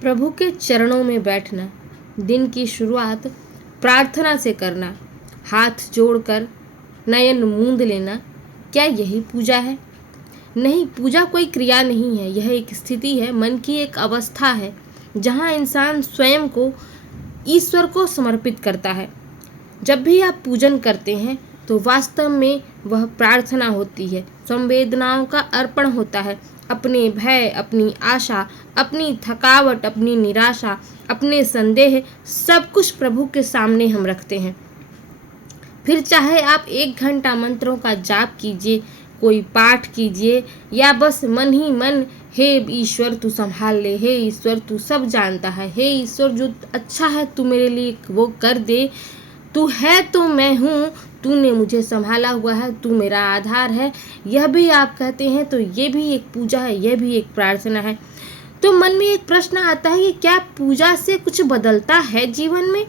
प्रभु के चरणों में बैठना, दिन की शुरुआत प्रार्थना से करना, हाथ जोड़कर नयन मूंद लेना, क्या यही पूजा है? नहीं, पूजा कोई क्रिया नहीं है, यह एक स्थिति है, मन की एक अवस्था है जहाँ इंसान स्वयं को ईश्वर को समर्पित करता है। जब भी आप पूजन करते हैं तो वास्तव में वह प्रार्थना होती है, संवेदनाओं का अर्पण होता है। अपने भय, अपनी आशा, अपनी थकावट, अपनी निराशा, अपने संदेह, सब कुछ प्रभु के सामने हम रखते हैं। फिर चाहे आप 1 घंटा मंत्रों का जाप कीजिए, कोई पाठ कीजिए, या बस मन ही मन, हे ईश्वर तू संभाल ले, हे ईश्वर तू सब जानता है, हे ईश्वर जो अच्छा है तू मेरे लिए वो कर दे, तू है तो मैं हूँ, तूने मुझे संभाला हुआ है, तू मेरा आधार है, यह भी आप कहते हैं तो ये भी एक पूजा है, यह भी एक प्रार्थना है। तो मन में एक प्रश्न आता है कि क्या पूजा से कुछ बदलता है जीवन में?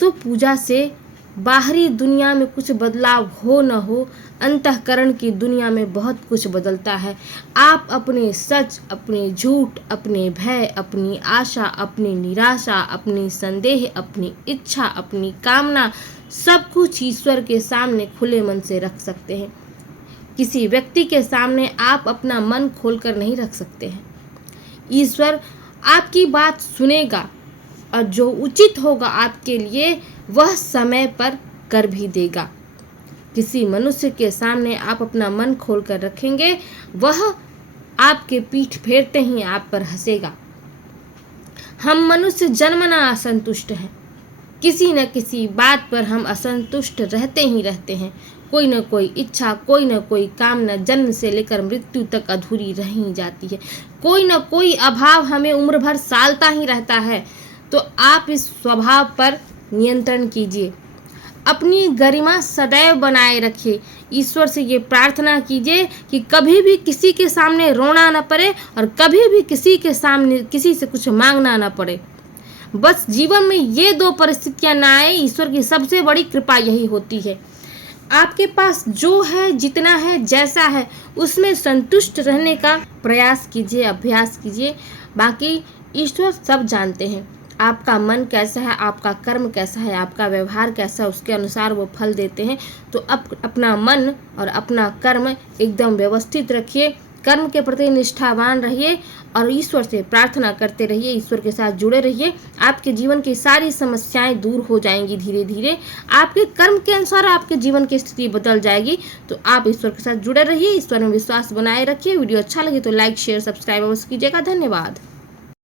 तो पूजा से बाहरी दुनिया में कुछ बदलाव हो न हो, अंतःकरण की दुनिया में बहुत कुछ बदलता है। आप अपने सच, अपने झूठ, अपने भय, अपनी आशा, अपनी निराशा, अपनी संदेह, अपनी इच्छा, अपनी कामना, सब कुछ ईश्वर के सामने खुले मन से रख सकते हैं। किसी व्यक्ति के सामने आप अपना मन खोलकर नहीं रख सकते हैं। ईश्वर आपकी बात सुनेगा और जो उचित होगा आपके लिए वह समय पर कर भी देगा। किसी मनुष्य के सामने आप अपना मन खोलकर रखेंगे, वह आपके पीठ फेरते ही आप पर हंसेगा। हम मनुष्य जन्मना असंतुष्ट हैं, किसी न किसी बात पर हम असंतुष्ट रहते ही रहते हैं। कोई न कोई इच्छा, कोई न कोई कामना जन्म से लेकर मृत्यु तक अधूरी रह ही जाती है। कोई न कोई अभाव हमें उम्र भर सालता ही रहता है। तो आप इस स्वभाव पर नियंत्रण कीजिए, अपनी गरिमा सदैव बनाए रखिए। ईश्वर से ये प्रार्थना कीजिए कि कभी भी किसी के सामने रोना न पड़े और कभी भी किसी के सामने किसी से कुछ मांगना न पड़े। बस जीवन में ये 2 परिस्थितियां ना आए। ईश्वर की सबसे बड़ी कृपा यही होती है। आपके पास जो है, जितना है, जैसा है, उसमें संतुष्ट रहने का प्रयास कीजिए, अभ्यास कीजिए। बाकी ईश्वर सब जानते हैं। आपका मन कैसा है, आपका कर्म कैसा है, आपका व्यवहार कैसा है, उसके अनुसार वो फल देते हैं। तो अपना मन और अपना कर्म एकदम व्यवस्थित रखिए, कर्म के प्रति निष्ठावान रहिए और ईश्वर से प्रार्थना करते रहिए, ईश्वर के साथ जुड़े रहिए। आपके जीवन की सारी समस्याएं दूर हो जाएंगी धीरे धीरे। आपके कर्म के अनुसार आपके जीवन की स्थिति बदल जाएगी। तो आप ईश्वर के साथ जुड़े रहिए, ईश्वर में विश्वास बनाए रखिए। वीडियो अच्छा लगे तो लाइक, शेयर, सब्सक्राइब अवश्य कीजिएगा। धन्यवाद।